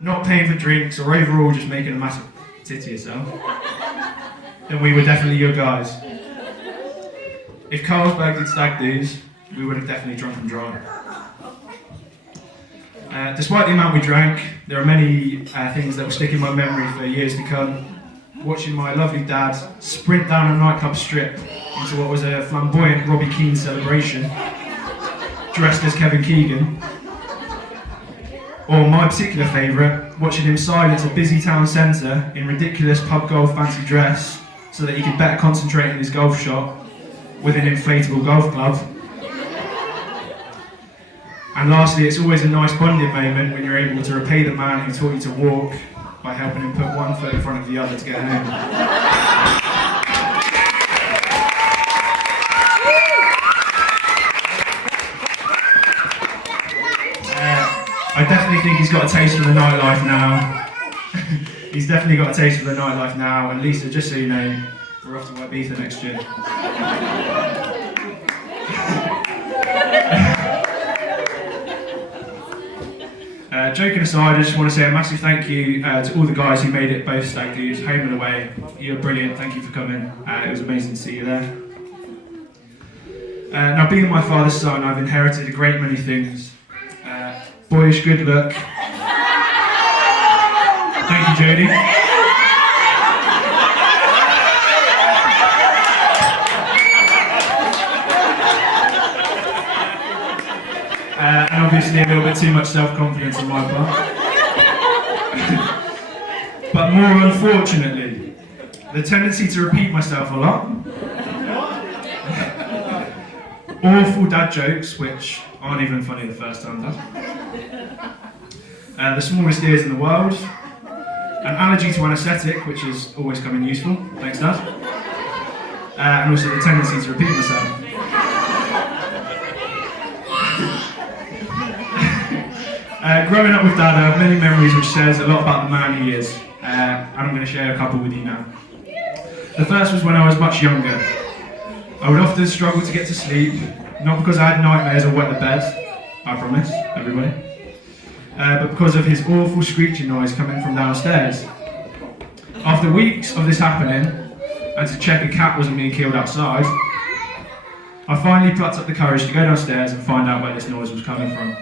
not paying for drinks, or overall just making a massive tit of yourself, then we were definitely your guys. If Carlsberg did stag do's, we would have definitely drunk them dry. Despite the amount we drank, there are many things that will stick in my memory for years to come. Watching my lovely dad sprint down a nightclub strip into what was a flamboyant Robbie Keane celebration, dressed as Kevin Keegan. Or my particular favourite, watching him silence a busy town centre in ridiculous pub golf fancy dress so that he could better concentrate on his golf shot with an inflatable golf club. And lastly, it's always a nice bonding moment when you're able to repay the man who taught you to walk by helping him put one foot in front of the other to get home. I definitely think he's got a taste for the nightlife now. He's definitely got a taste for the nightlife now, and Lisa, just so you know, we're off to Ibiza next year. Joking aside, I just want to say a massive thank you to all the guys who made it both stag do's, home and away. You're brilliant, thank you for coming. It was amazing to see you there. Now, being my father's son, I've inherited a great many things. Boyish good look. Thank you, Jodie. And obviously a little bit too much self-confidence on my part. But more unfortunately, the tendency to repeat myself a lot. Awful dad jokes, which aren't even funny the first time, the smallest ears in the world. An allergy to anaesthetic, which is always come in useful. Thanks, Dad. And also the tendency to repeat myself. Growing up with Dad, I have many memories which says a lot about the man he is, and I'm going to share a couple with you now. The first was when I was much younger. I would often struggle to get to sleep, not because I had nightmares or wet the bed, I promise, everybody, but because of his awful screeching noise coming from downstairs. After weeks of this happening, and to check a cat wasn't being killed outside, I finally plucked up the courage to go downstairs and find out where this noise was coming from.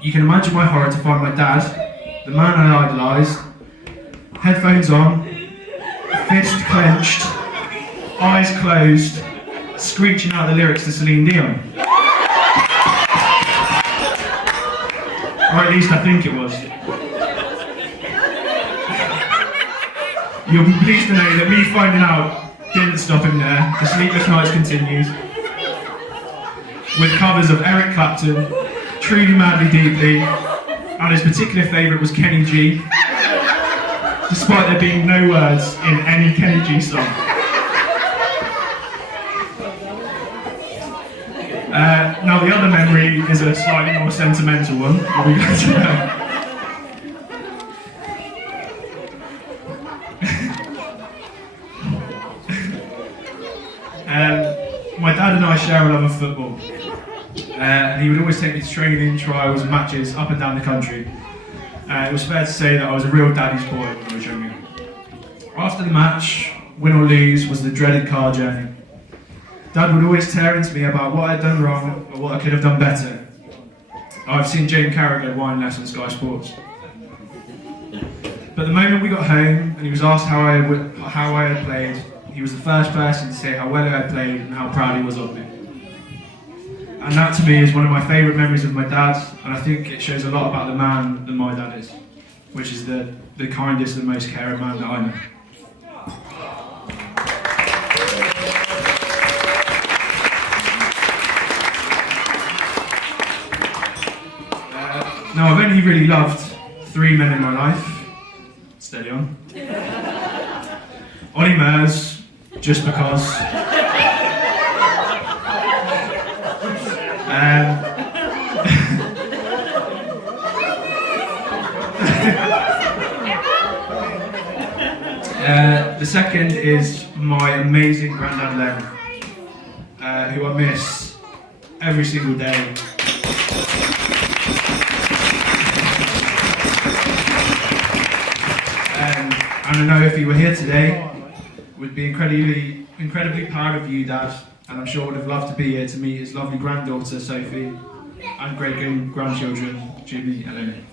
You can imagine my horror to find my dad, the man I idolised, headphones on, fist clenched, eyes closed, screeching out the lyrics to Celine Dion. Or at least I think it was. You'll be pleased to know that me finding out didn't stop him there. The sleepless nights continued. With covers of Eric Clapton, Truly Madly Deeply, and his particular favourite was Kenny G, despite there being no words in any Kenny G song. Now the other memory is a slightly more sentimental one, you'll be glad to know. My dad and I share a love of football. And he would always take me to training, trials and matches up and down the country. It was fair to say that I was a real daddy's boy when I was younger. After the match, win or lose, was the dreaded car journey. Dad would always tear into me about what I'd done wrong or what I could have done better. I've seen Jane Carragher whine less on Sky Sports. But the moment we got home and he was asked how I had played, he was the first person to say how well I had played and how proud he was of me. And that to me is one of my favourite memories of my dad, and I think it shows a lot about the man that my dad is, which is the kindest and most caring man that I know. Now I've only really loved 3 men in my life. Steady on. Ollie Murs, just because. The second is my amazing granddad Len, who I miss every single day. And I know if he were here today, would be incredibly proud of you, Dad, and I'm sure would have loved to be here to meet his lovely granddaughter, Sophie, and great-grandchildren, Julie and Eleni.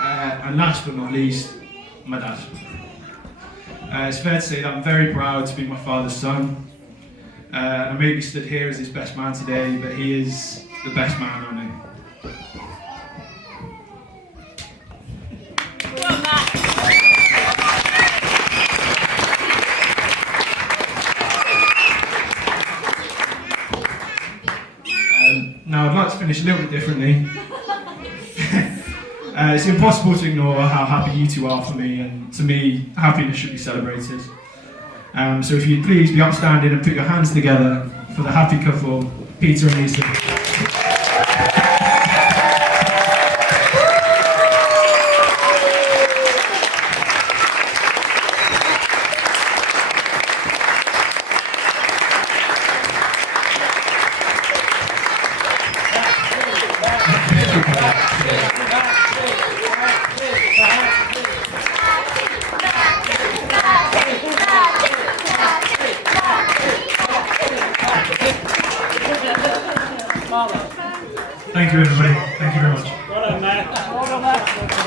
And last but not least, my dad. It's fair to say that I'm very proud to be my father's son. I may be stood here as his best man today, but he is the best man I know. Now I'd like to finish a little bit differently. It's impossible to ignore how happy you two are for me, and to me, happiness should be celebrated. So if you'd please be upstanding and put your hands together for the happy couple, Peter and Lisa. Thank you, everybody. Thank you very much. Well done, Matt. Well done, Matt.